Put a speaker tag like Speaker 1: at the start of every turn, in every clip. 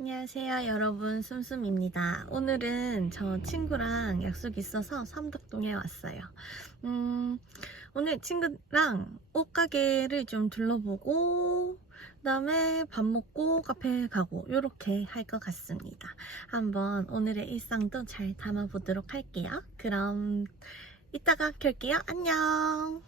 Speaker 1: 안녕하세요 여러분. 숨숨입니다. 오늘은 저 친구랑 약속 있어서 삼덕동에 왔어요. 음, 오늘 친구랑 옷가게를 좀 둘러보고 그 다음에 밥 먹고 카페 가고 이렇게 할 것 같습니다. 한번 오늘의 일상도 잘 담아보도록 할게요. 그럼 이따가 켤게요. 안녕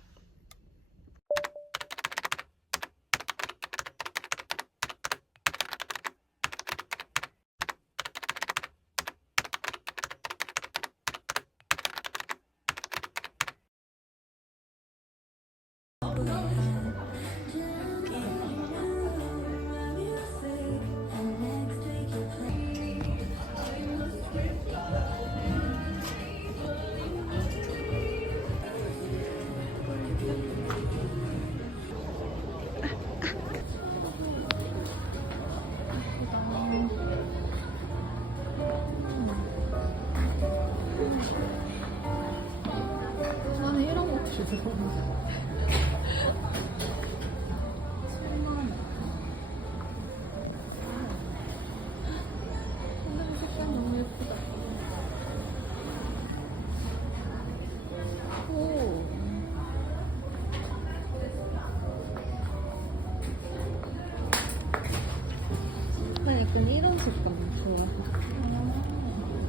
Speaker 2: 이런 색감 좋아.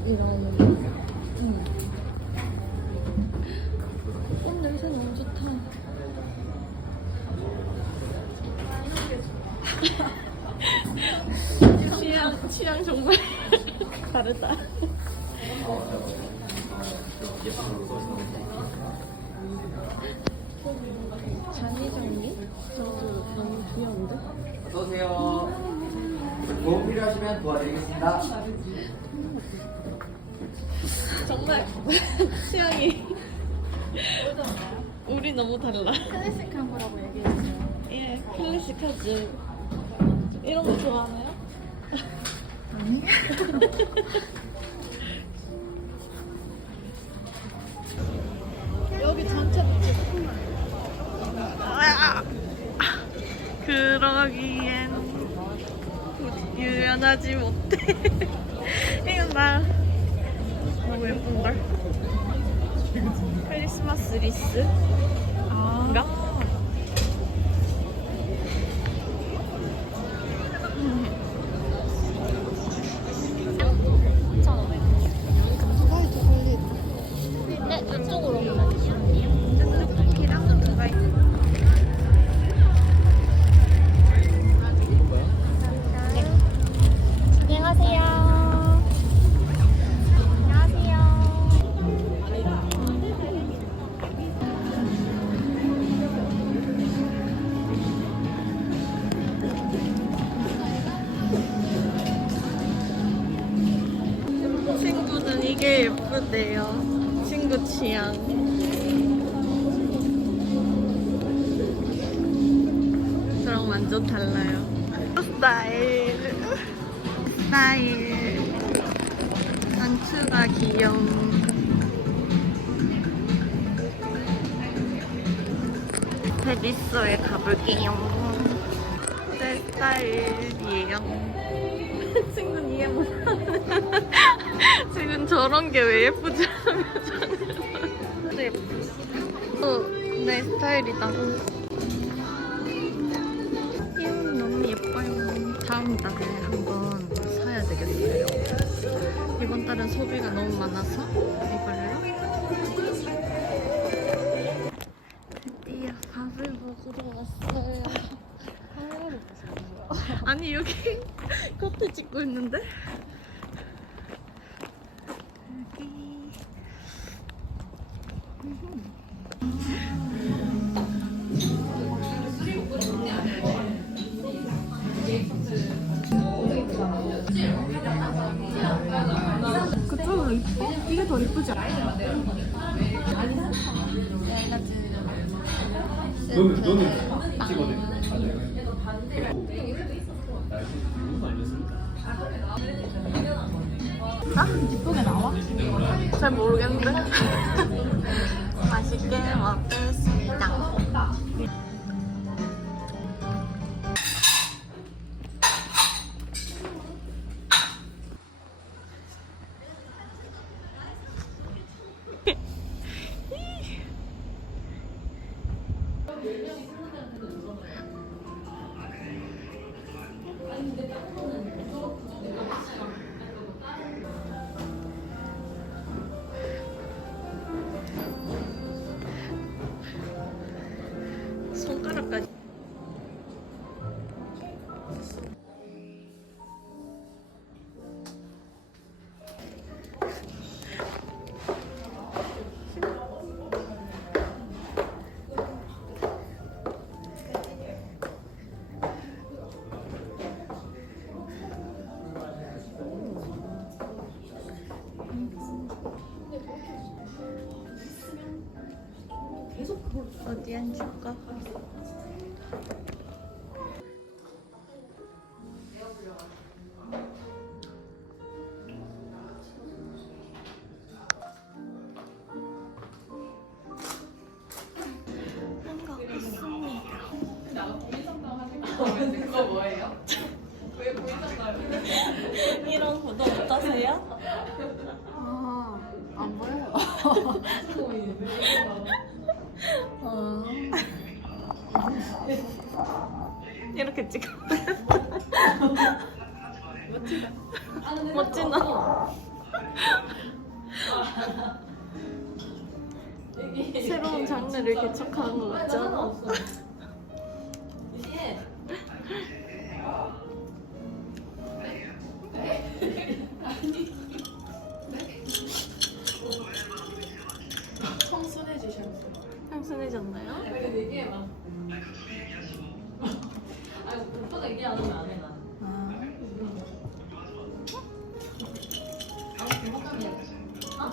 Speaker 2: 이런. 응. 꽃 냄새 너무 좋다. 취향, 취향 정말 다르다. 잔이 정리? 저도 너무 귀여운데?
Speaker 3: 어서오세요. 도움 필요하시면 도와드리겠습니다.
Speaker 1: 정말 취향이 우리 너무 달라.
Speaker 2: 클래식한 거라고 얘기해주세요.
Speaker 1: 예, 클래식하지. 이런 거 좋아하나요?
Speaker 2: 아니? 여기 전체도 찍고
Speaker 1: 아, 그러기엔 유연하지 못해. 이거 나 너무 예쁜걸? 크리스마스 리스? 완전 달라요. 스타일. 스타일. 단추가 귀여운. 페리소에 가볼게요. 제 스타일이에요. 친구는 이해 못하네. 지금 저런 게 왜 예쁘지? 예쁘. 어, 내 스타일이다. 다음 달에 한번 사야 되겠어요. 이번 달은 소비가 너무 많아서 이걸로. 드디어 밥을 먹으러 왔어요. 아니 여기 커피 찍고 있는데
Speaker 2: 이게 더 이쁘지 않아?
Speaker 3: 너는 너는 찍어내. 맞아요.
Speaker 2: 아? 이쁘게 나와?
Speaker 1: 잘 모르겠는데 어디 이렇게 찍어. 멋지다. 새로운 장르를 개척하는 거 같잖아.
Speaker 2: 청순해지셨어요.
Speaker 1: 향순해졌나요?
Speaker 2: 얘기해봐.
Speaker 4: 아, 오빠가 얘기 안 하면 안 해, 나.
Speaker 2: 아,
Speaker 4: 아, 공감이야. 어?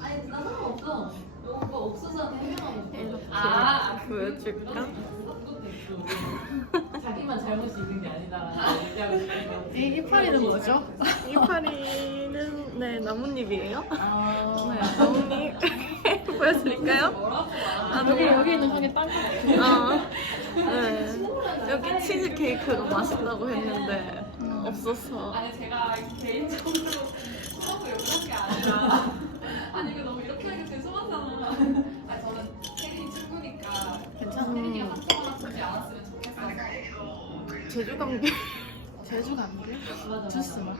Speaker 4: 아니, 나 상관없어. 오빠 없어서 해명하고 싶어.
Speaker 1: 이렇게
Speaker 4: 아,
Speaker 1: 보여줄까?
Speaker 4: 그것도 있고. 자기만 잘못이 있는 게 아니다라는 얘기하고 싶은 거.
Speaker 2: 이 이파리는 뭐죠?
Speaker 1: 이파리는 네 나뭇잎이에요.
Speaker 2: 아,
Speaker 1: 네 나뭇잎 보여드릴까요? 아,
Speaker 2: 여기
Speaker 1: 너무-
Speaker 2: 여기 있는 형이 딴 거. 같아요.
Speaker 1: 어. 네. 여기 치즈 케이크가 맛있다고 했는데 없어서.
Speaker 4: 아니, 제가 개인적으로 수업을 욕한 게 아니라. 아니, 이거 너무 이렇게 하기 죄송하잖아. 아니, 저는 혜린이 친구니까.
Speaker 2: 괜찮아.
Speaker 4: 혜린이가 상처 하나 주지 않았으면 좋겠어서.
Speaker 1: 제주 감기.
Speaker 2: 제주 감귤? 주스 맛.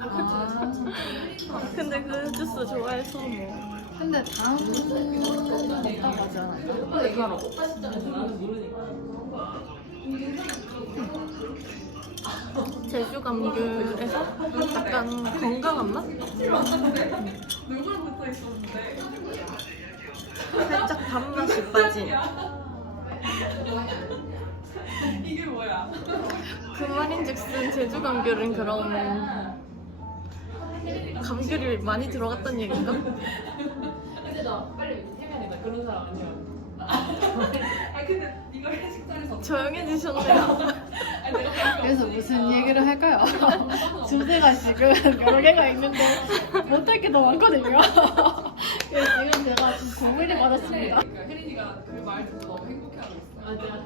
Speaker 4: 아,
Speaker 1: 근데 그 주스 좋아해서 뭐.
Speaker 2: 근데 다음 없다고 하지 않아요?
Speaker 4: 오빠 얘기하라. 오빠 시점에서 나는 모르니까.
Speaker 1: 제주 감귤에서 약간 건강한 맛?
Speaker 4: 눈물 붙어 있었는데.
Speaker 1: 살짝 단맛이 빠진.
Speaker 4: 이게 뭐야?
Speaker 1: 그 말인즉슨 제주 감귤은 그런 감귤이 많이 들어갔던 얘기인가?
Speaker 4: 근데 나 빨리 해면이 나 그런 사람 아니야. 아 근데 이걸 회식장에서
Speaker 1: 조용해지셨네요.
Speaker 4: 아니 내가 별로
Speaker 2: 그래서 무슨 얘기를 할까요? 주제가 지금 여러 개가 있는데 못할 게 너무 많거든요. 그래서 지금 제가 지금 고민을 받았습니다.
Speaker 4: 그러니까 혜린이가 그 말 듣고 너무 행복해하고 있어. 맞아.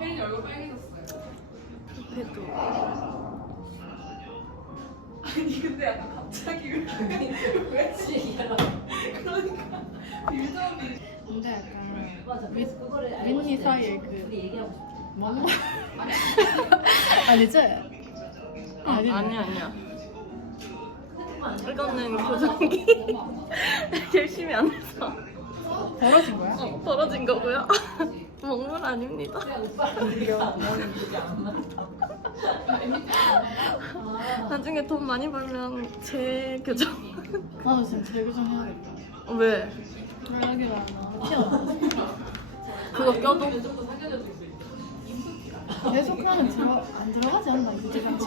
Speaker 4: 혜린이 얼굴 빨개졌어요.
Speaker 1: 그래도
Speaker 4: 아니 근데 약간 갑자기 왜 얘기하라. 그러니까 빌드업이
Speaker 2: 근데 약간
Speaker 4: 맞아.
Speaker 2: 윗-
Speaker 4: 그거를
Speaker 2: 윗니 사이에 그
Speaker 4: 우리 얘기하고 싶어.
Speaker 2: 뭐는 아니지?
Speaker 1: 아니
Speaker 2: 아니네.
Speaker 1: 아니야. 이거는 교정기 열심히 안 해서
Speaker 2: 벌어진 거야?
Speaker 1: 어, 벌어진 거고요. 먹물 아닙니다.
Speaker 4: 맞다.
Speaker 1: 나중에 돈 많이 벌면 제 교정
Speaker 2: 나도 지금 재교정 해야겠다.
Speaker 1: 어, 왜? 그거 껴도
Speaker 4: 조금 사귀어줄 수 있어.
Speaker 2: 계속 하면 들어, 안 들어가지 않나? 유지같이.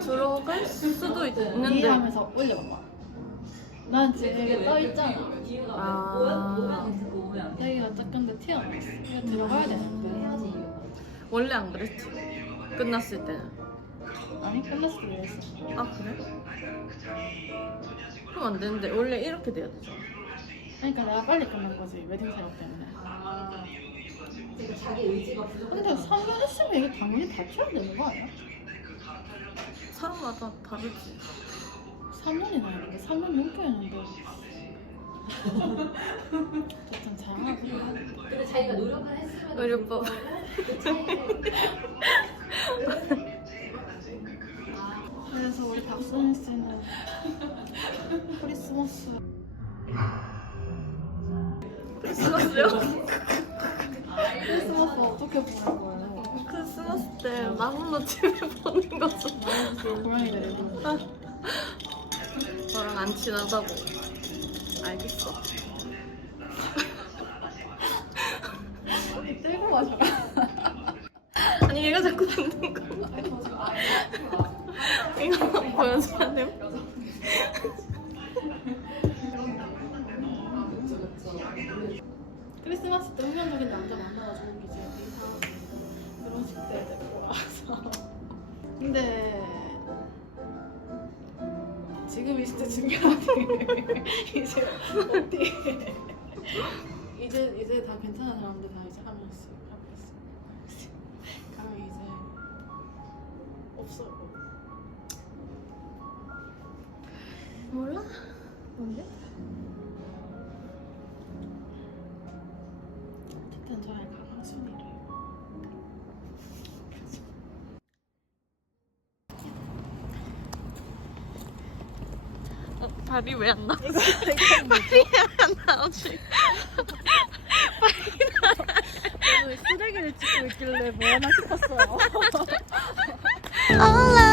Speaker 1: 들어갈 수도 있는데
Speaker 2: 이해하면서 올려봐봐. 난 지금 여기 떠 있잖아.
Speaker 4: 이유가
Speaker 1: 아.
Speaker 2: 여기가 딱 근데 튀어나왔어. 이거 들어가야 되는데.
Speaker 1: 원래 안 그랬지. 끝났을 때는.
Speaker 2: 아니, 끝났을 때 이랬어.
Speaker 1: 아 그래? 그럼 안 되는데 원래 이렇게 돼야 되죠.
Speaker 2: 그러니까 내가 빨리 끝난 거지. 웨딩 사업 때문에.
Speaker 4: 아, 되게 자기 의지가 부족해.
Speaker 2: 근데 3년 했으면 이게 당연히 다쳐야 되는 거 아니야?
Speaker 1: 사람마다 다르지.
Speaker 2: 3년이나 했는데 3년 넘게 했는데 어쨌든 잘하긴 하는데.
Speaker 5: 근데 자기가 노력을 했으면
Speaker 1: 의료법.
Speaker 2: 그래서 크리스마스
Speaker 1: 크리스마스요?
Speaker 2: 크리스마스 어떻게 보낼 거예요?
Speaker 1: 크리스마스 때 나 홀로 집에 보는 거죠.
Speaker 2: 고양이 데리고
Speaker 1: 너랑 안 친하다고. 알겠어.
Speaker 2: 떼고 마셔라.
Speaker 1: 아니 얘가 자꾸 듣는 거. 이거 보여줘야 돼요?
Speaker 2: 지금 이 시대 중요하지 이제 이제 이제 다 괜찮은 사람들 다 이제 한 명씩 하고 있어 가면 이제 없어
Speaker 1: 몰라?
Speaker 2: 뭔데? 어쨌든 저의 강하순이를
Speaker 1: 발이 왜 안 나와? 발이 안 나오지?
Speaker 2: 쓰레기를 찍고 있길래 뭐 하나 싶었어요